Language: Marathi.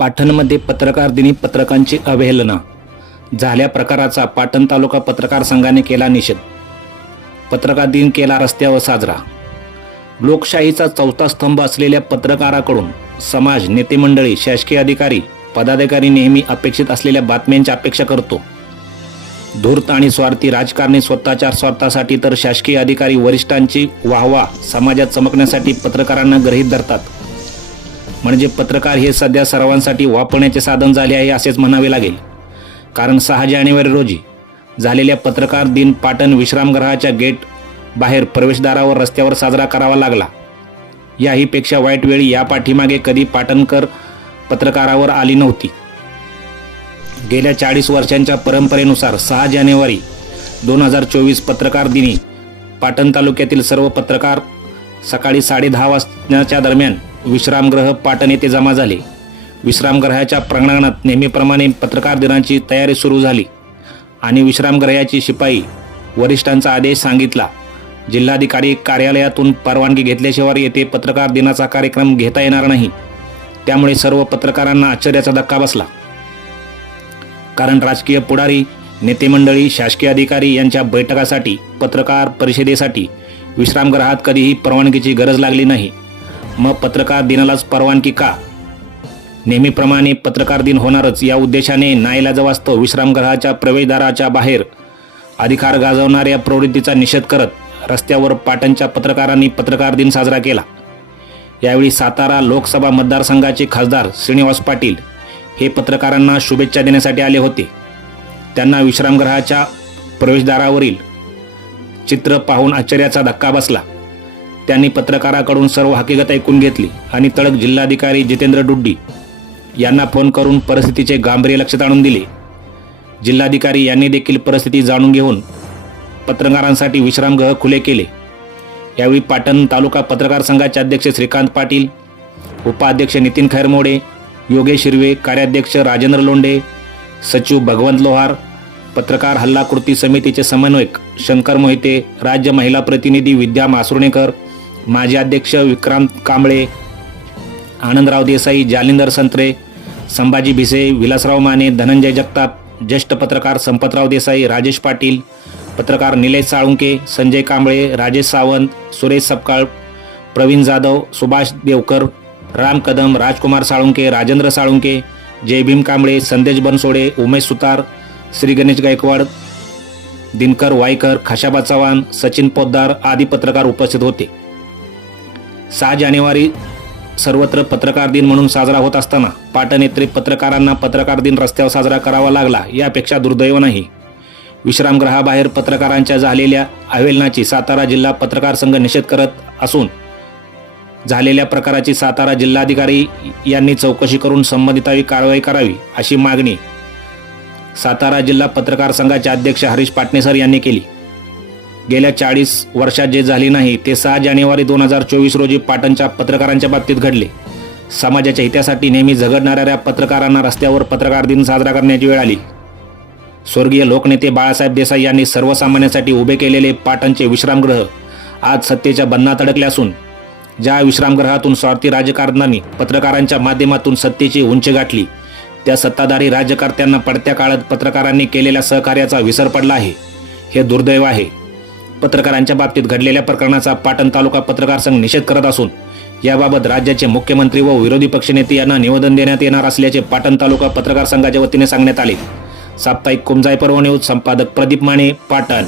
पाटणमध्ये पत्रकार दिनी पत्रकांची अवहेलना. झाल्या प्रकाराचा पाटण तालुका पत्रकार संघाने केला निषेध. पत्रकार दिन केला रस्त्यावर साजरा. लोकशाहीचा चौथा स्तंभ असलेल्या पत्रकाराकडून समाज नेते मंडळी शासकीय अधिकारी पदाधिकारी नेहमी अपेक्षित असलेल्या बातम्यांची अपेक्षा करतो. धूर्त आणि स्वार्थी राजकारणी स्वतःच्या स्वार्थासाठी तर शासकीय अधिकारी वरिष्ठांची वाहवा समाजात चमकण्यासाठी पत्रकारांना ग्रहीत धरतात. म्हणजे पत्रकार हे सध्या सर्वांसाठी वापरण्याचे साधन झाले आहे असेच म्हणावे लागेल. कारण सहा जानेवारी रोजी झालेल्या पत्रकार दिन पाटण विश्रामगृहाच्या गेट बाहेर प्रवेशद्वारावर रस्त्यावर साजरा करावा लागला. याहीपेक्षा वाईट वेळी या पाठीमागे कधी पाटणकर पत्रकारावर आली नव्हती. गेल्या चाळीस वर्षांच्या परंपरेनुसार सहा जानेवारी दोन हजार चोवीस पत्रकार दिनी पाटण तालुक्यातील सर्व पत्रकार सकाळी साडेदहा वाजण्याच्या दरम्यान विश्रामगृह पाटण येथे जमा झाले. विश्रामगृहाच्या प्रांगणात नेहमीप्रमाणे पत्रकार दिनाची तयारी सुरू झाली आणि विश्रामगृहाची शिपाई वरिष्ठांचा आदेश सांगितला. जिल्हाधिकारी कार्यालयातून परवानगी घेतल्याशिवाय येथे पत्रकार दिनाचा कार्यक्रम घेता येणार नाही. त्यामुळे सर्व पत्रकारांना आश्चर्याचा धक्का बसला. कारण राजकीय पुढारी नेते मंडळी शासकीय अधिकारी यांच्या बैठकासाठी पत्रकार परिषदेसाठी विश्रामगृहात कधीही परवानगीची गरज लागली नाही. मग पत्रकार दिनालाच परवानगी का? नेहमीप्रमाणे पत्रकार दिन होणारच या उद्देशाने नाईलाजवास्तव विश्रामगृहाच्या प्रवेशद्वाराच्या बाहेर. अधिकार गाजवणाऱ्या प्रवृत्तीचा निषेध करत रस्त्यावर पाटणच्या पत्रकारांनी पत्रकार दिन साजरा केला. यावेळी सातारा लोकसभा मतदारसंघाचे खासदार श्रीनिवास पाटील हे पत्रकारांना शुभेच्छा देण्यासाठी आले होते. त्यांना विश्रामगृहाच्या प्रवेशद्वारावरील चित्र पाहून आश्चर्याचा धक्का बसला. त्यांनी पत्रकाराकडून सर्व हकीकत ऐकून घेतली आणि तडक जिल्हाधिकारी जितेंद्र डुड्डी यांना फोन करून परिस्थितीचे गांभीर्य लक्षात आणून दिले. जिल्हाधिकारी यांनी देखील परिस्थिती जाणून घेऊन पत्रकारांसाठी विश्रामगृह खुले केले. यावेळी पाटण तालुका पत्रकार संघाचे अध्यक्ष श्रीकांत पाटील उपाध्यक्ष नितीन खैरमोडे योगेश हिरवे कार्याध्यक्ष राजेंद्र लोंडे सचिव भगवंत लोहार पत्रकार हल्ला कृती समितीचे समन्वयक शंकर मोहिते राज्य महिला प्रतिनिधी विद्या मासुर्णेकर माजी अध्यक्ष विक्रांत कांबळे आनंदराव देसाई जालिंदर संत्रे संभाजी भिसे विलासराव माने धनंजय जगताप ज्येष्ठ पत्रकार संपतराव देसाई राजेश पाटील पत्रकार निलेश साळुंके संजय कांबळे राजेश सावंत सुरेश सपकाळ प्रवीण जाधव सुभाष देवकर राम कदम राजकुमार साळुंके राजेंद्र साळुंके जय भीम कांबळे संदेश बनसोडे उमेश सुतार श्री. गणेश गायकवाड दिनकर वायकर खशाबा चव्हाण सचिन पोद्दार आदी पत्रकार उपस्थित होते. सहा जानेवारी सर्वत्र पत्रकार दिन म्हणून साजरा होत असताना पाटण येथे पत्रकारांना पत्रकार दिन रस्त्यावर साजरा करावा लागला यापेक्षा दुर्दैव नाही. विश्रामगृहाबाहेर पत्रकारांच्या झालेल्या आवेलनाची सातारा जिल्हा पत्रकार संघ निषेध करत असून झालेल्या प्रकाराची सातारा जिल्हाधिकारी यांनी चौकशी करून संबंधितावी कारवाई करावी अशी मागणी सातारा जिल्हा पत्रकार संघाचे अध्यक्ष हरीश पाटणेसर यांनी केली. गेल्या चाळीस वर्षात जे झाले नाही ते सहा जानेवारी दोन हजार चोवीस रोजी पाटणच्या पत्रकारांच्या बाबतीत घडले. समाजाच्या हितासाठी नेहमी झगडणाऱ्या पत्रकारांना रस्त्यावर पत्रकार दिन साजरा करण्याची वेळ आली. स्वर्गीय लोकनेते बाळासाहेब देसाई यांनी सर्वसामान्यांसाठी उभे केलेले पाटणचे विश्रामगृह आज सत्तेच्या बंधनात अडकले असून ज्या विश्रामगृहातून स्वार्थी राजकारणांनी पत्रकारांच्या माध्यमातून सत्तेची उंची गाठली त्या सत्ताधारी राज्यकर्त्यांना पडत्या काळात पत्रकारांनी केलेल्या सहकार्याचा विसर पडला आहे. हे दुर्दैव आहे. पत्रकारांच्या बाबतीत घडलेल्या प्रकरणाचा पाटण तालुका पत्रकार संघ निषेध करत असून याबाबत राज्याचे मुख्यमंत्री व विरोधी पक्षनेते यांना निवेदन देण्यात येणार असल्याचे पाटण तालुका पत्रकार संघाच्या वतीने सांगण्यात आले. साप्ताहिक कुमजाई पर्व न्यूज संपादक प्रदीप माने पाटण.